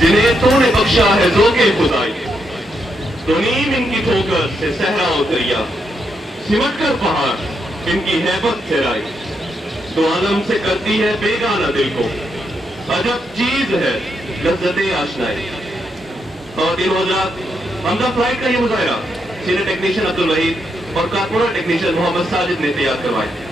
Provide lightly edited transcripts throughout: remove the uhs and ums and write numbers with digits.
जिन्हें तो ने बख्शा है जोके खुदाई, तो नीम इनकी ठोकर से सहरा उतरिया, सिमट कर पहाड़ इनकी हैबत ठहराई, तो आलम से करती है बेगाना दिल को, अजब चीज है लज्जते आशनाई। और इन हजरात, हमजा फ्लाइट का ये मुजाहरा सीनियर टेक्नीशियन अब्दुल वहीद और कारपोरा टेक्नीशियन मोहम्मद साजिद ने तैयार करवाए।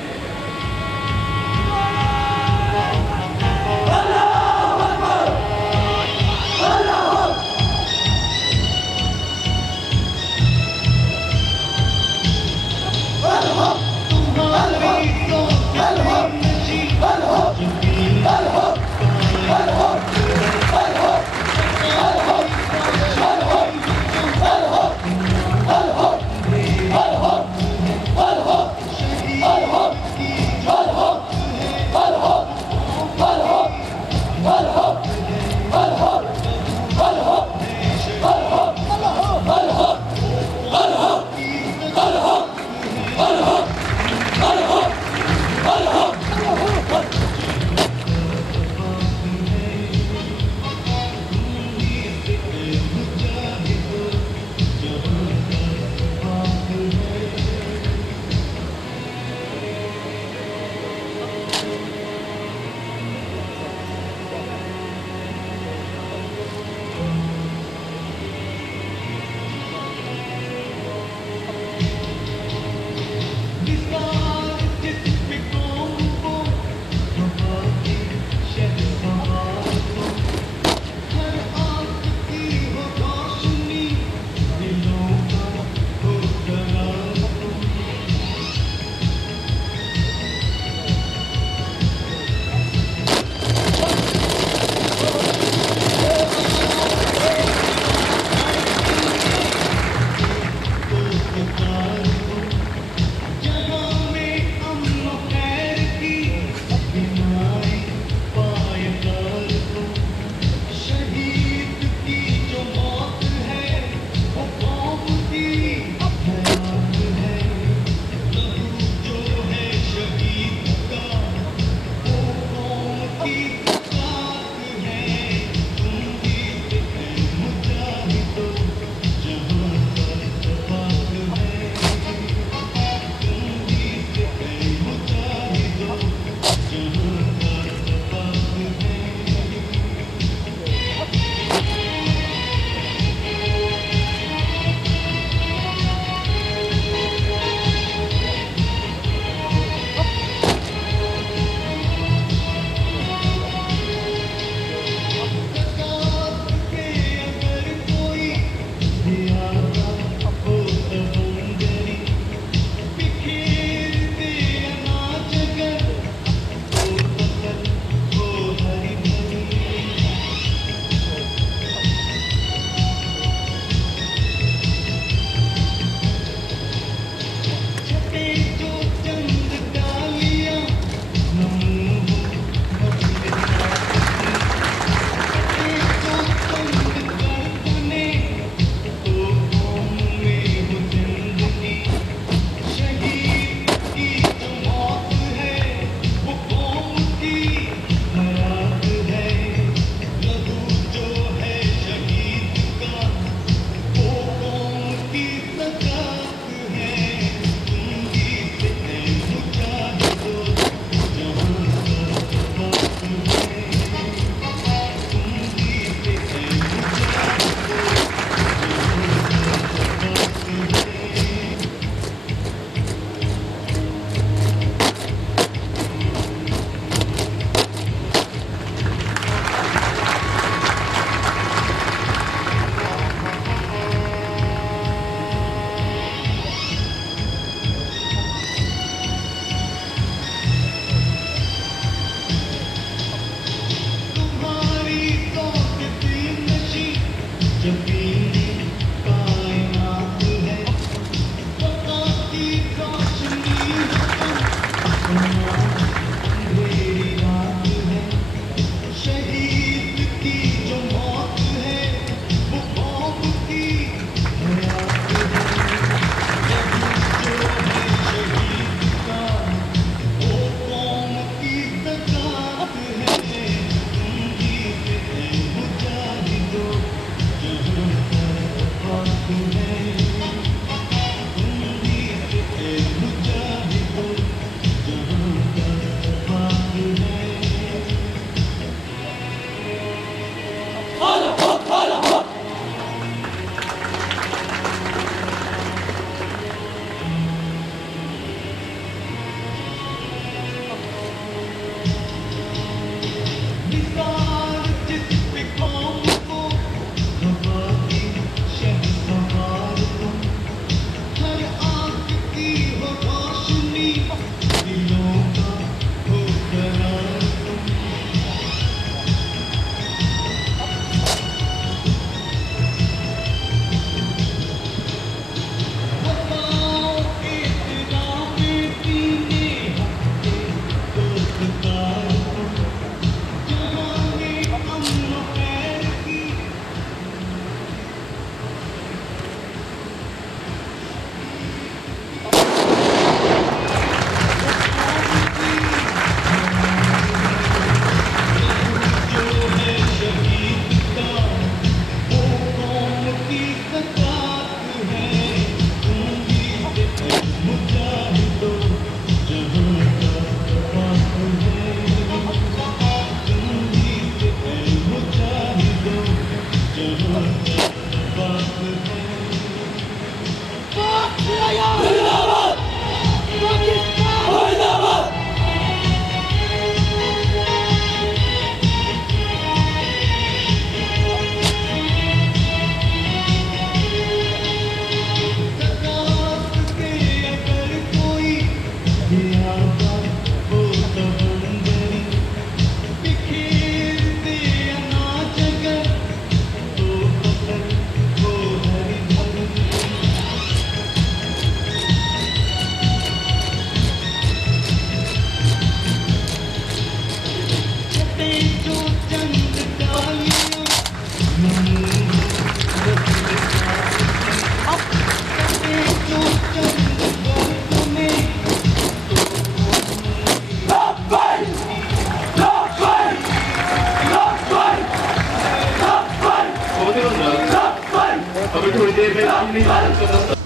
अभी थोड़ी देर में अपनी हालत को दस्तक।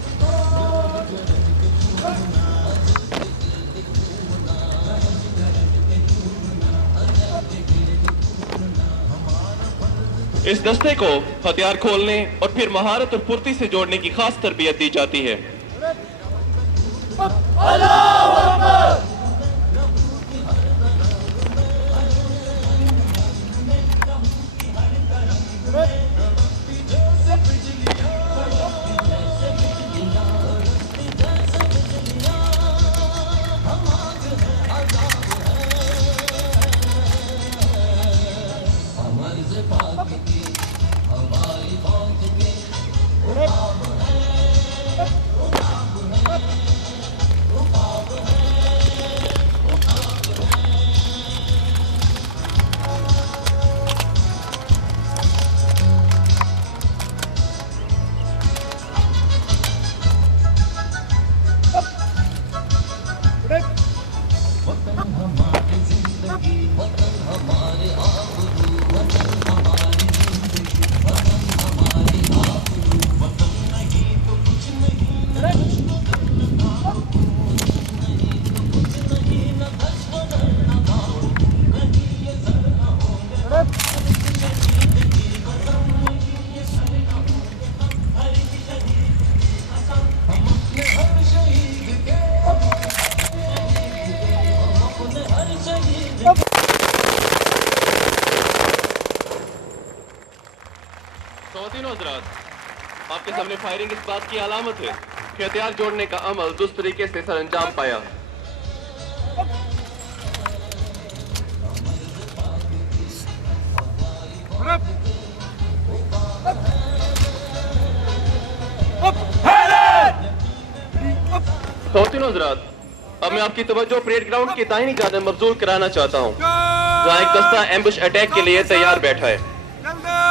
इस दस्ते को हथियार खोलने और फिर महारत और फुर्ती से जोड़ने की खास तरबियत दी जाती है। ख़वातीन और हज़रात, आपके सामने फायरिंग इस बात की अलामत है कि हथियार जोड़ने का अमल दुरुस्त तरीके से सरअंजाम पाया। ख़वातीन और हज़रात, अब मैं आपकी तवज्जो परेड ग्राउंड की दाहिनी जानिब मबजूल कराना चाहता हूँ, जहाँ एक दस्ता एम्बुश अटैक के लिए तैयार बैठा है।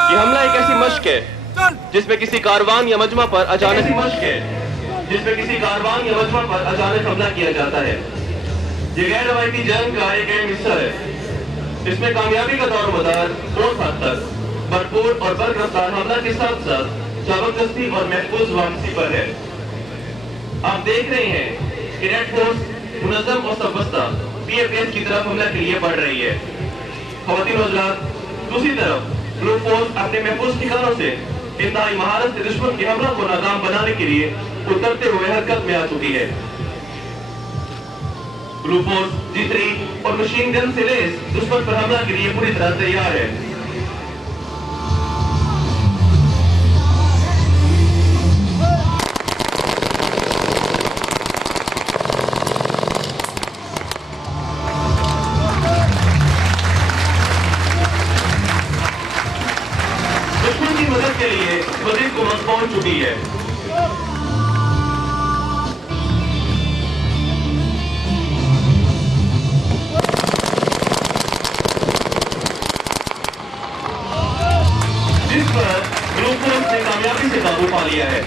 ये हमला एक ऐसी मश्क है जिसमें किसी कारवान या मजमा पर अचानक हमला किया जाता है। ये गैर रवायती जंग का एक अहम हिस्सा है। इसमें कामयाबी का दौर मदार बहुत हद तक भरपूर और बरकरार हमला के साथ साथ जबरदस्ती और महफूज वापसी पर है। आप देख रहे हैं कि रेड फोर्स मुनज़्ज़म और सबबस्ता PFS की तरफ हमला के लिए बढ़ रही है। ख़वातीन और हज़रात, दूसरी तरफ ब्लू फोर्स अपने महफूज ठिकानों से इंतहाई महारत से दुश्मन के हमला को नाकाम बनाने के लिए उतरते हुए हरकत में आ चुकी है। ब्लू फोर्स G3 और मशीन गन से लैस दुश्मन पर हमला के लिए पूरी तरह तैयार है। दुश्मन की मदद के लिए मजीद कुव्वत पहुंच चुकी है। जिस पर ब्लू फोर्स ने कामयाबी से काबू पा लिया है।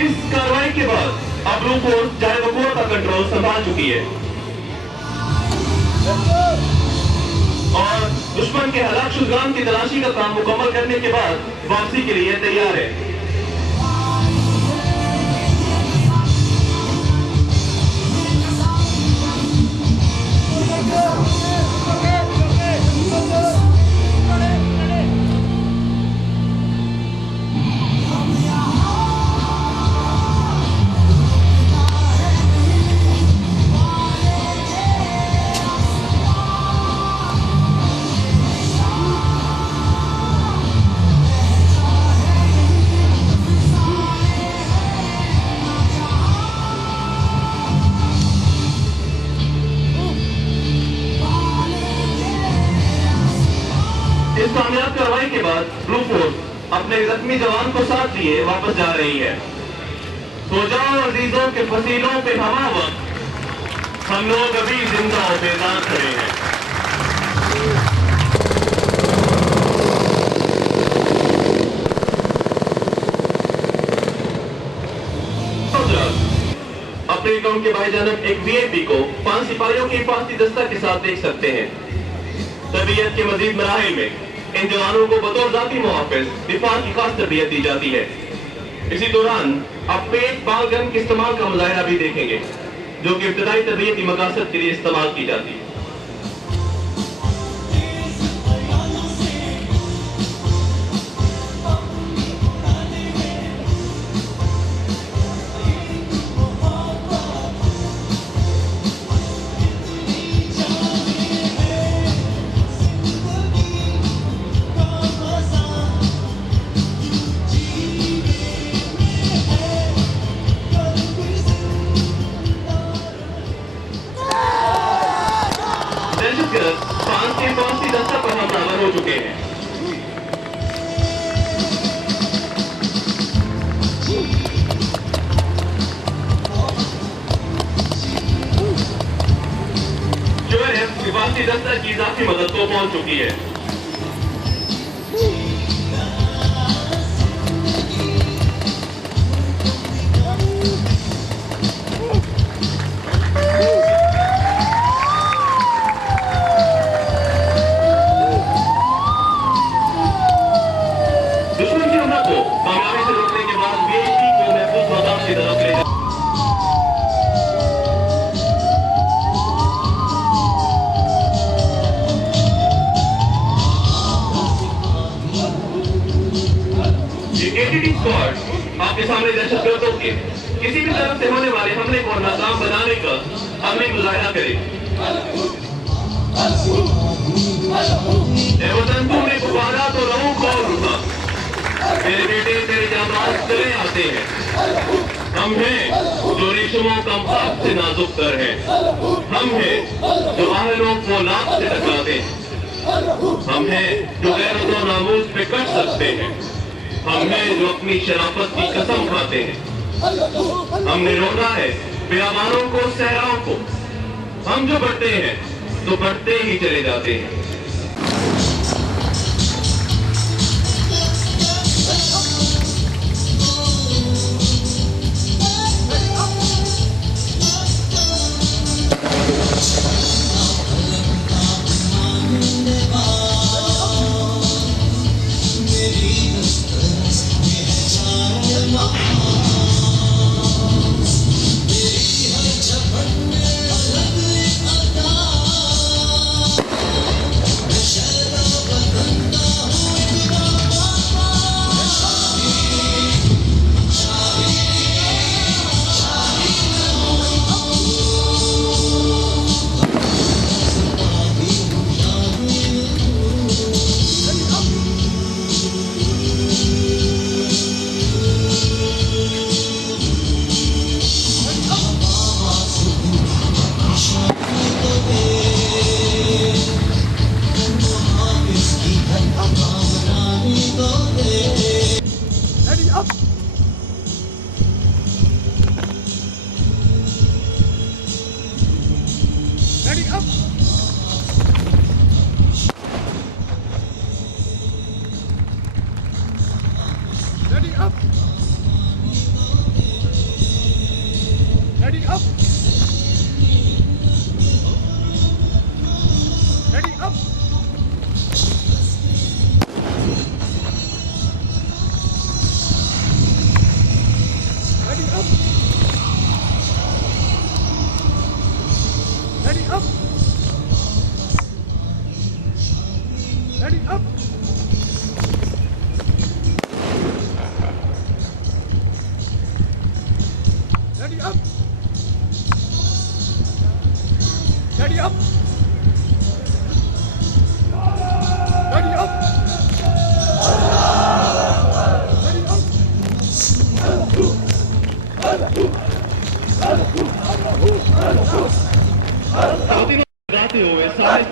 इस कार्रवाई के बाद अब ब्लू फोर्स जाए वकूआ का कंट्रोल संभाल चुकी है और दुश्मन के हलाकशुदान की तलाशी का काम मुकम्मल करने के बाद वापसी के लिए तैयार है। इस कामयाब कार्रवाई के बाद ब्लू फोर्स अपने जख्मी जवान को साथ लिए वापस जा रही है। सो जाओ अजीजों के फसीलों पे हमा वक्त हम लोग अभी जिंदा और बेदार खड़े हैं। अपने उनके भाईजानब एक वीआईपी को 5 सिपाहियों की हिफाजती दस्ता के साथ देख सकते हैं। तरबियत के मजीद मराहिल में इन जवानों को बतौर जाती मुहाफिज दिफा की खास तरबियत दी जाती है। इसी दौरान आप पेट बाल गन के इस्तेमाल का मुजाहिरा भी देखेंगे, जो कि इब्तदाई तरबियती मकासद के लिए इस्तेमाल की जाती है। फ्रांस के फांसी दस्ता पर हमलावर हो चुके हैं। यूएफ हिफाजती दस्ता की इजाफी मदद को पहुंच चुकी है। आपके सामने दहशतगर्दों के किसी भी तरफ से होने वाले हमले को नाकाम बनाने का हमने मुजाहिरा करे। वतन तुमने पुकारा तो रहूं कौन रुका, तेरे बेटे तेरे जाबाज चले आते हैं। हम हैं जो रेशमों का पाप से नाजुक तर है, हम हैं जो आहलों को लाख से टकराते हैं, हम हैं जो गैरत और नामूस पे कट सकते हैं, हम हैं जो अपनी शराफत की कसम खाते हैं। हमने रोका है बेआबानों को, सहराओं को। हम जो बढ़ते हैं तो बढ़ते ही चले जाते हैं।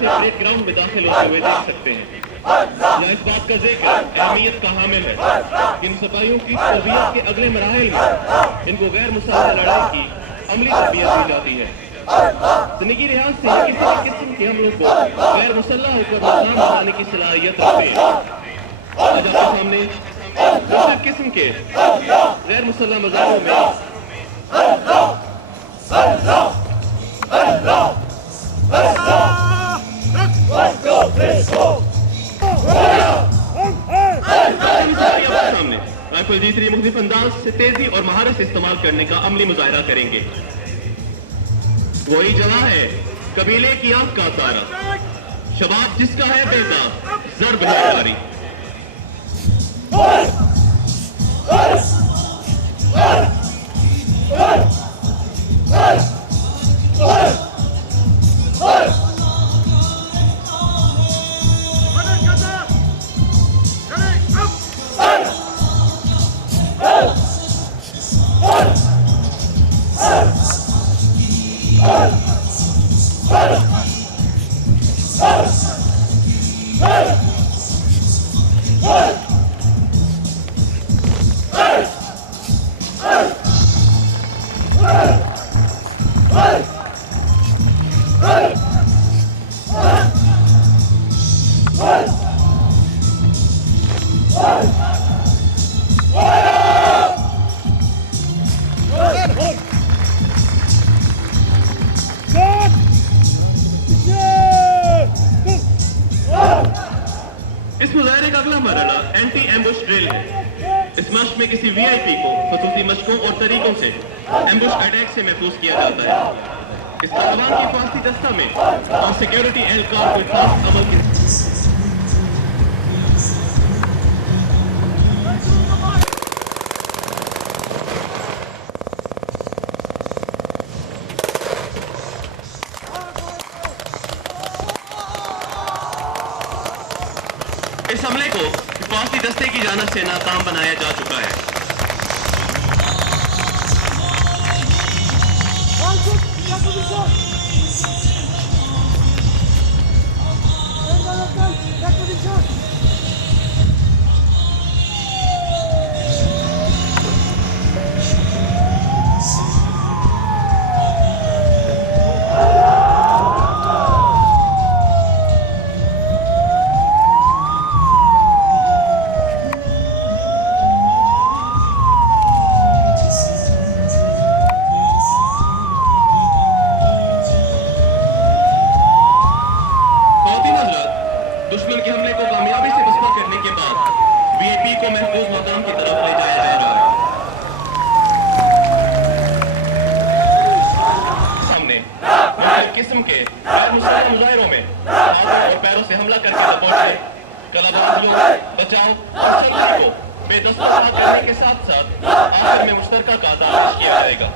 परेड ग्राउंड में दाखिल होते हुए देख सकते हैं। यहाँ इस बात का जिक्र अहमियत का हामिल है कि इन सिपाहियों की तरबियत के अगले मराहिल में इनको गैर मुसल्लह लड़ाई की अमली तरबियत दी जाती है। जिंदगी लिहाज से किसी भी किस्म के हमलों को गैर मुसल्लह होकर नुकसान बनाने की सलाहियत रखते हैं। आज आपके सामने दूसरे किस्म के गैर मुसल्लह मजारों में सामने राइफल G3 मुख्तलिफ अंदाज से तेजी और महारत से इस्तेमाल करने का अमली मुजाहरा करेंगे। वही जगह है कबीले की आंख का तारा, शबाब जिसका है बेदाग, जर्ब है जारी। इस मुजाहरे का अगला मरहला एंटी एम्बुश ड्रिल है। इस मश्क में किसी वीआईपी को खसूसी मशकों और तरीकों से एम्बुश अटैक से महफूज किया जाता है। इस तालिबान की हिफाजती दस्ता में और सिक्योरिटी एहलकार को खास अमल की इस हमले को हिफाजती दस्ते की जानिब से नाकाम बनाया जा चुका है। दुश्मन के हमले को कामयाबी से बसपा करने के बाद वीआईपी को महफूज मकाम की तरफ ले जाया जा रहा है। सामने किस्म के गैर मुस्तकिल मुजाहिरों में हाथों और पैरों से हमला करके दबोचने, कलाबाजियों, बचाव और सलाही को बेदस्तूर करने के साथ साथ आखिर में मुश्तरका का अदा पेश किया जाएगा।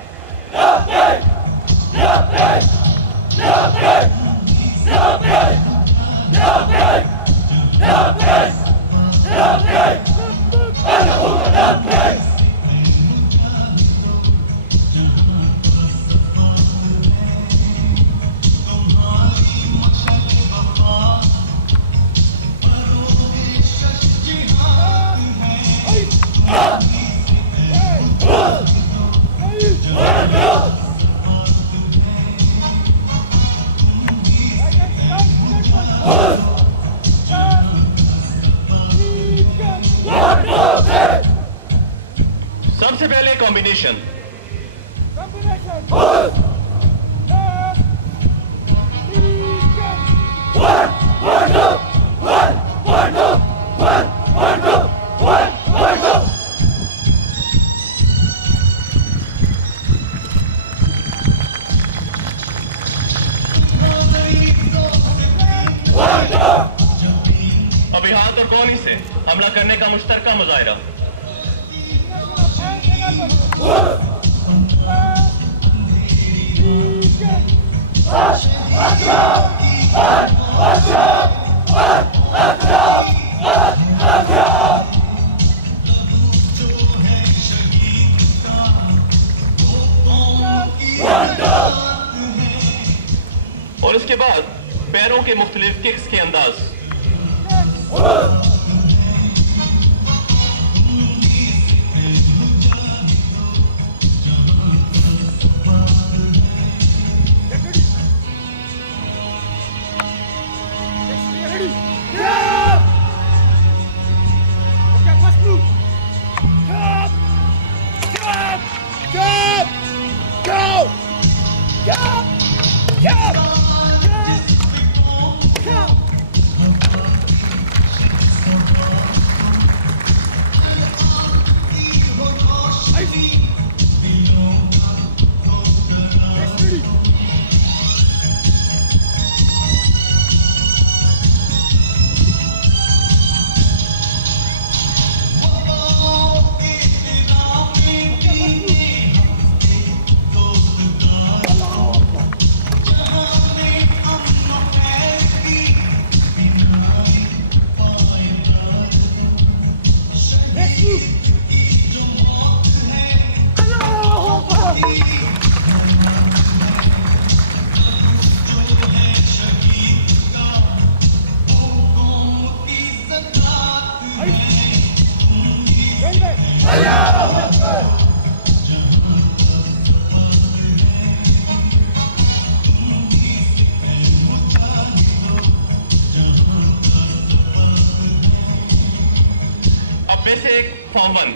सबसे पहले कॉम्बिनेशन अभी हाथ और कौनी से हमला करने का मुश्तरका मुजाहिरा। और उसके बाद पैरों के मुख्तलिफ किक्स के अंदाज। अब बेसिक फॉर्म 1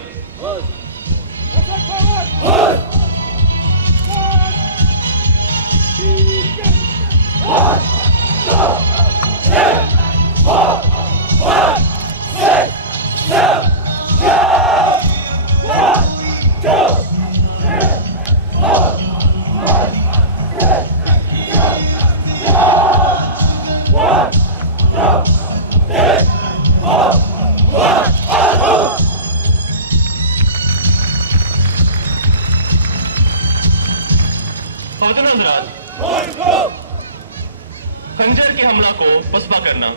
खातून हज़रात, खंजर के हमला को पसपा करना।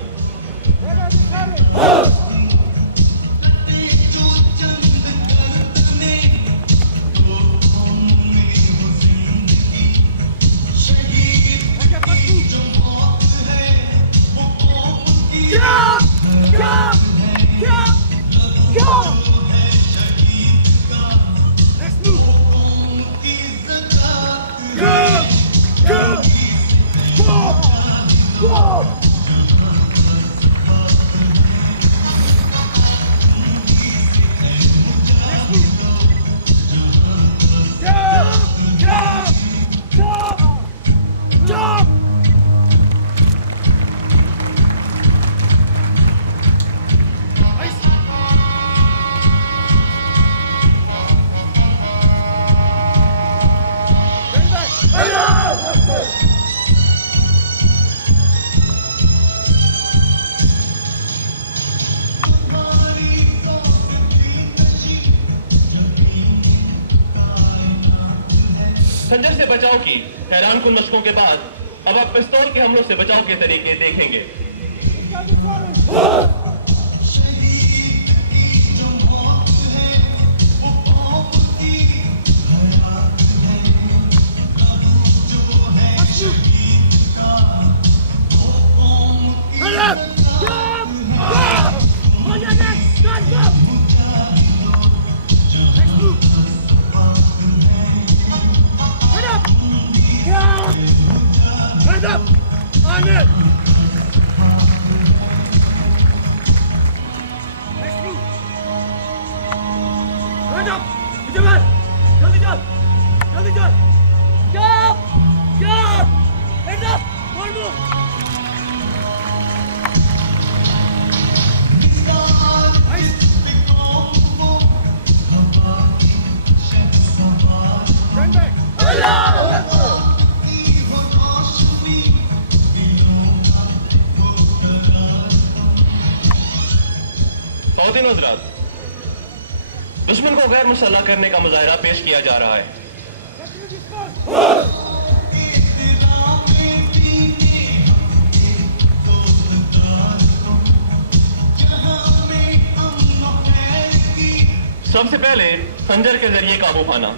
खंजर से बचाव की हैरानकुन मशकों के बाद अब आप पिस्तौल के हमलों से बचाव के तरीके देखेंगे। खातून हज़रात, दुश्मन को गैर मुसल्लह करने का मुजाहिरा पेश किया जा रहा है। सबसे पहले खंजर के जरिए काबू पाना।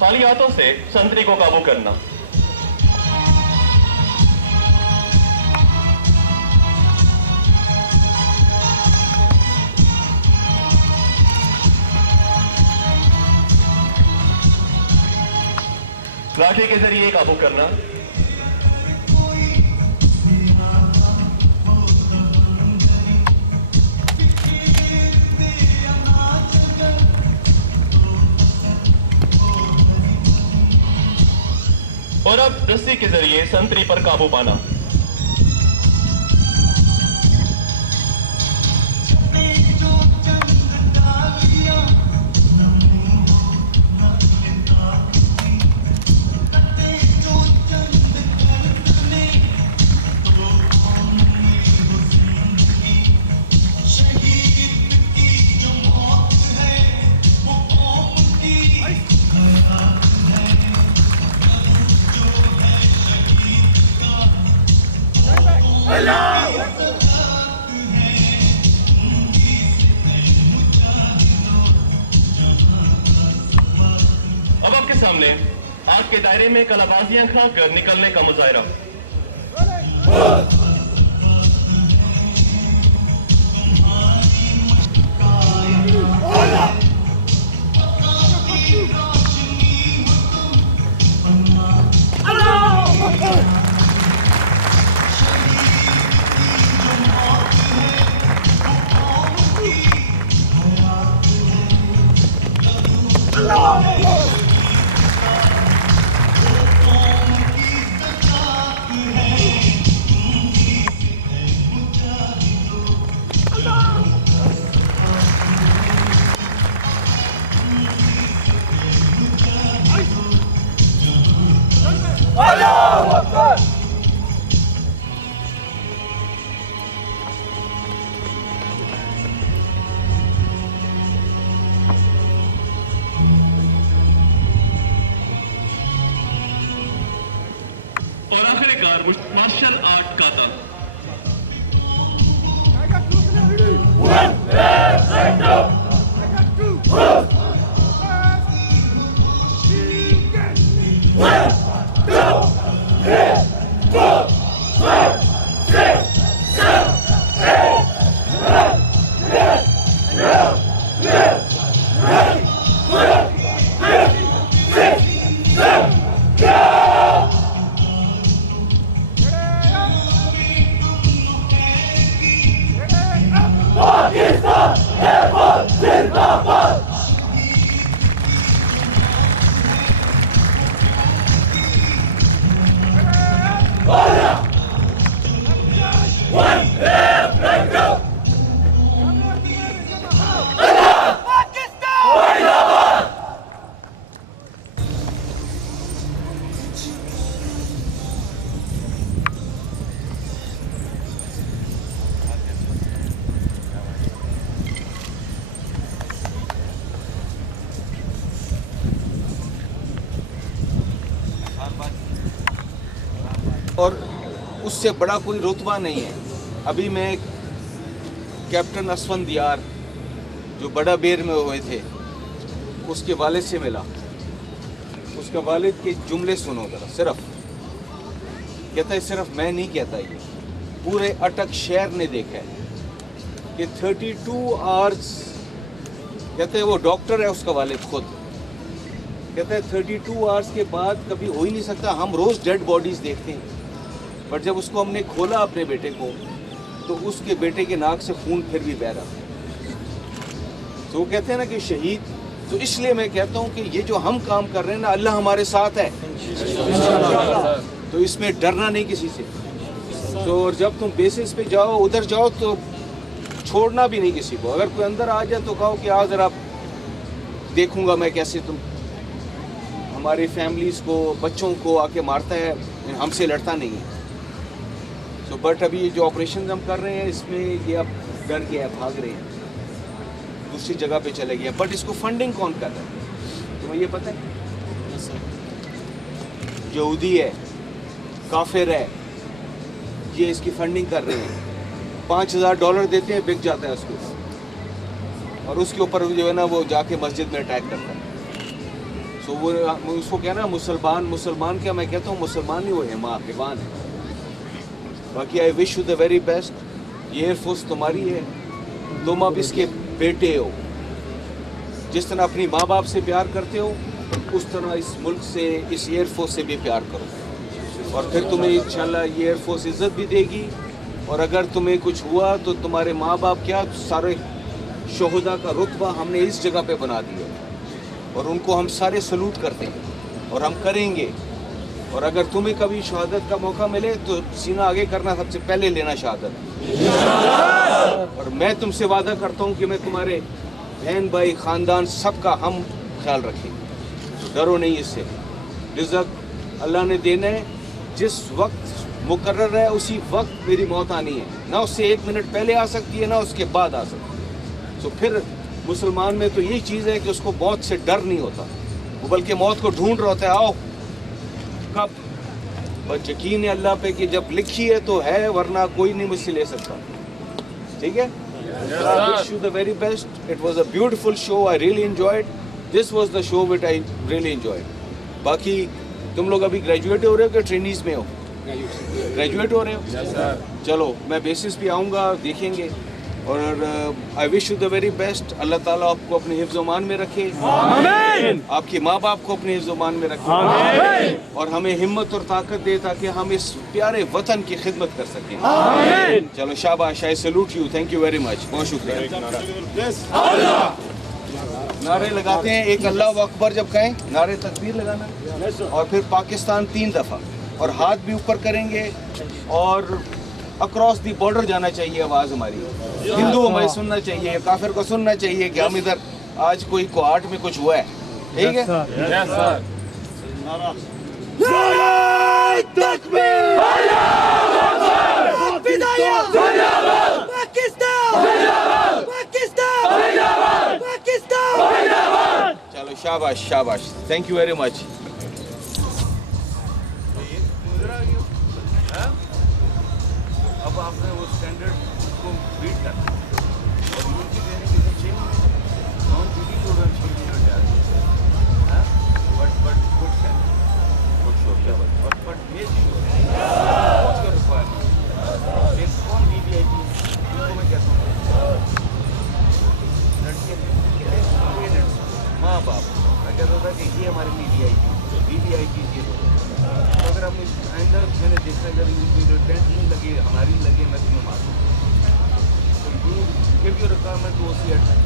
खाली हाथों से संतरी को काबू करना। लाठी के जरिए काबू करना, और अब रस्सी के जरिए संतरी पर काबू पाना। अब आपके सामने आग के दायरे में कलाबाजियां खाकर निकलने का मुजाहरा। और आखिरकार मार्शल आर्ट का था। और उससे बड़ा कोई रुतबा नहीं है। अभी मैं कैप्टन असफंद यार जो बड़ा बेर में हुए थे उसके वालिद से मिला। उसका वालिद के जुमले सुनो जरा, सिर्फ कहता है, सिर्फ मैं नहीं कहता, ये पूरे अटक शहर ने देखा है कि 32 आवर्स, कहते हैं वो डॉक्टर है उसका वालिद खुद, कहता है 32 आवर्स के बाद कभी हो ही नहीं सकता। हम रोज़ डेड बॉडीज़ देखते हैं, बट जब उसको हमने खोला अपने बेटे को तो उसके बेटे के नाक से खून फिर भी बह रहा। तो वो कहते हैं ना कि शहीद, तो इसलिए मैं कहता हूँ कि ये जो हम काम कर रहे हैं ना, अल्लाह हमारे साथ है, तो इसमें डरना नहीं किसी से। तो और जब तुम बेसिस पे जाओ, उधर जाओ, तो छोड़ना भी नहीं किसी को। अगर कोई अंदर आ जाए तो कहो कि आज ज़रा देखूंगा मैं कैसे तुम हमारी फैमिलीज़ को, बच्चों को आके मारता है, हमसे लड़ता नहीं है। तो बट अभी ये जो ऑपरेशन हम कर रहे हैं इसमें ये अब डर गया, भाग रहे हैं, दूसरी जगह पे चले गए। बट इसको फंडिंग कौन कर रहा है तुम्हें ये पता है? यहूदी है, काफिर है, ये इसकी फंडिंग कर रहे हैं। $5000 देते हैं, बिक जाता है उसको, और उसके ऊपर जो है ना वो जाके मस्जिद में अटैक करता है। तो वो उसको कहना मुसलमान क्या, मैं कहता हूँ मुसलमान ही वो हिमान है। बाकी आई wish you the very best. ये एयरफोर्स तुम्हारी है, तुम अब इसके बेटे हो। जिस तरह अपनी माँ बाप से प्यार करते हो उस तरह इस मुल्क से, इस एयरफोर्स से भी प्यार करो और फिर तुम्हें इंशाल्लाह ये एयरफोर्स इज़्ज़त भी देगी। और अगर तुम्हें कुछ हुआ तो तुम्हारे माँ बाप क्या सारे शोहदा का रुतबा हमने इस जगह पे बना दिया और उनको हम सारे सलूट करते हैं और हम करेंगे। और अगर तुम्हें कभी शहादत का मौका मिले तो सीना आगे करना, सबसे पहले लेना शहादत। और मैं तुमसे वादा करता हूँ कि मैं तुम्हारे बहन भाई ख़ानदान सबका हम ख्याल रखेंगे। डरो नहीं इससे, रिज़्क़ अल्लाह ने देना है, जिस वक्त मुकर्रर है उसी वक्त मेरी मौत आनी है, ना उससे 1 मिनट पहले आ सकती है ना उसके बाद आ सकती है। तो फिर मुसलमान में तो यही चीज़ है कि उसको मौत से डर नहीं होता, वो बल्कि मौत को ढूंढ रहा होता है, आओ कब। बस यकीन है अल्लाह पे कि जब लिखी है तो है, वरना कोई नहीं मुझसे ले सकता। ठीक है, I wish you the very best. It was a beautiful show. I really enjoyed. This was the show which I really enjoyed. बाकी तुम लोग अभी ग्रेजुएट हो रहे हो कि ट्रेनीज में हो? ग्रेजुएट हो रहे हो? yes, sir. चलो मैं बेसिस पे आऊँगा, देखेंगे। और I wish you the very best. Allah ताला आपको अपने हिफ्ज़-ओ-मान में रखे, आमीन। आपके माँ बाप को अपने हिफ्ज़-ओ-मान में रखे, आमीन। और हमें हिम्मत और ताकत दे ताकि हम इस प्यारे वतन की खिदमत कर सकें, आमीन। चलो शाबाश, आई salute you, thank you very much, बहुत शुक्रिया। नारे लगाते हैं, एक अल्लाह अकबर जब कहें, नारे तकबीर लगाना, और फिर पाकिस्तान 3 दफ़ा, और हाथ भी ऊपर करेंगे, और अक्रॉस दी बॉर्डर जाना चाहिए आवाज़ हमारी। हिंदू हमें सुनना चाहिए, काफिर को सुनना चाहिए कि हम इधर आज कोई कोहाट में कुछ हुआ है। ठीक है, चलो शाबाश शाबाश, थैंक यू वेरी मच। अब आपने वो स्टैंडर्ड को बीट करना और उनकी कहने की सब 6 महीने नॉन ड्यूटी को 6 महीने डाल but good standard, good show क्या बात, बट मेक श्योर उसका रिक्वायरमेंट एक कौन वीवीआईपी इनको मैं कहता हूँ लड़के माँ बाप, मैं कहता था कि ये हमारे वीवीआईपी ये लोग। तो अगर हम आइंदा, मैंने देखा अगर टेंट नहीं लगे, हमारी लगे, मैं तुम्हें मारूँ, तो you give your requirement to OC admin.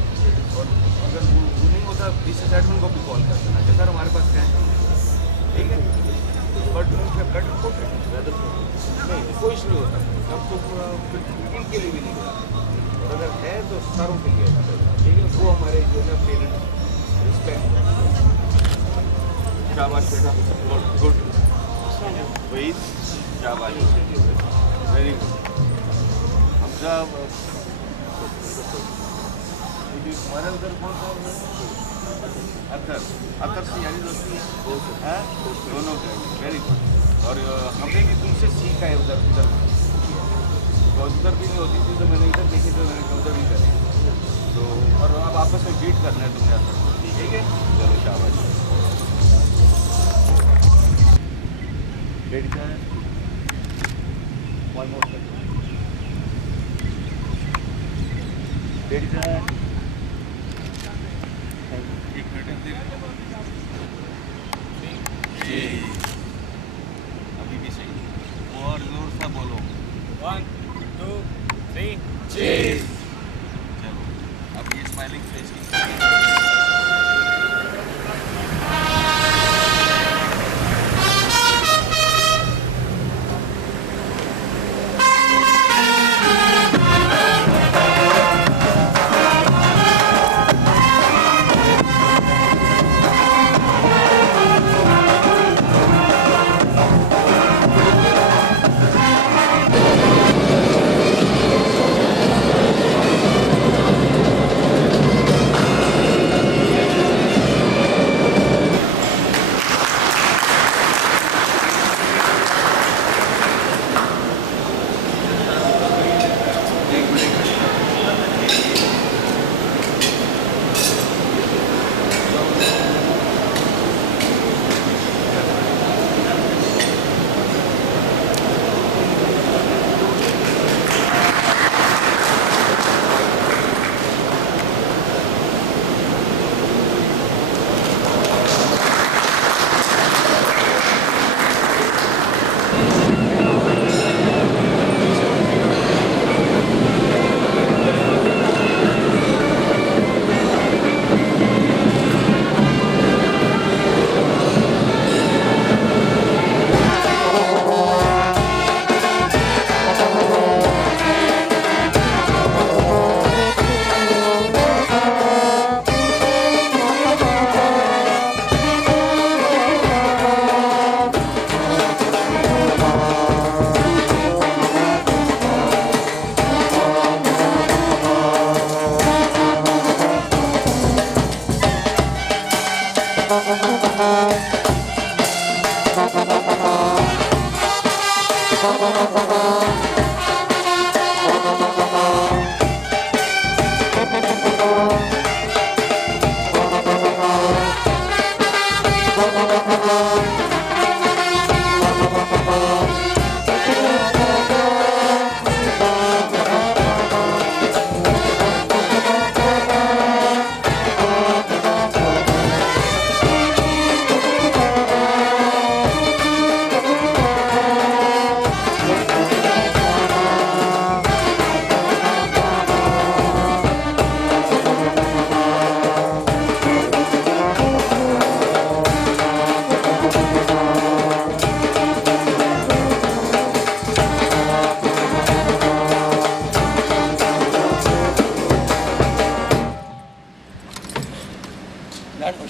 और अगर वो नहीं होता डीसी एडमिन को भी कॉल कर देना कि सर हमारे पास टेंट नहीं है, ठीक है, बट बेटर नहीं कोई नहीं होता, अब तो इनके लिए भी नहीं होता, और अगर है तो सारों के लिए, ठीक है, वो हमारे जो है पेरेंट्स रिस्पेक्ट। शाबाश बेटा, गुड वहीद, शाबाश, वेरी गुड। हमजा तुम्हारे उधर कौन सा अतर से यारी दोस्ती है, दोनों का, वेरी गुड। और हमने भी तुमसे सीखा है उधर तो उधर भी नहीं होती थी, तो मैंने इधर देखी तो मैंने उधर भी करी, तो और अब आपस में बीट करना है तुमने अतर, ठीक है, चलो शाबाश। रेडी है, वन मोर रेडी है, एक मिनट अभी भी सही, और जोर से बोलो, 1 2 3 चीज़। चलो अब ये स्माइलिंग फेस की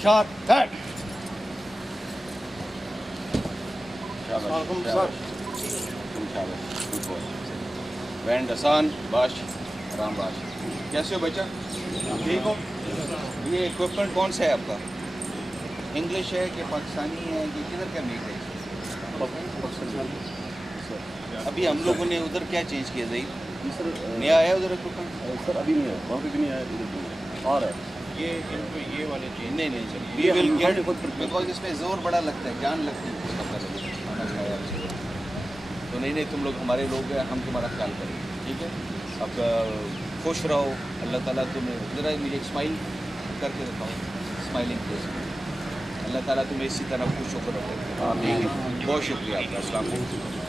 Shot. That. वैन डसान बाश राम बाश, कैसे हो बच्चा? ठीक हो? ये इक्विपमेंट कौन सा है आपका? इंग्लिश है कि पाकिस्तानी है कि किधर का मेक है? अभी हम लोगों ने उधर क्या चेंज किया भाई? सर नया आया उधर इक्विपमेंट? सर अभी नहीं है, वहाँ पे भी नहीं आया, इधर भी नहीं है। और है ये इनको ये वाले चेंज नहीं नहीं sir, we will get because इसमें जोर बड़ा लगता है, जान लगती है उसका पहले खाना खाया उसके बाद। तो नहीं नहीं, तुम लोग हमारे लोग हैं, हम तुम्हारा ख्याल करेंगे, ठीक है? अब खुश रहो, अल्लाह ताला तुम्हें ज़रा मुझे एक स्माइल करके दिखाओ, स्माइलिंग फेस। अल्लाह ताला तुम्हें इसी तरह खुश होकर रखे। ठीक है, बहुत शुक्रिया आपका। अस्सलाम वालेकुम।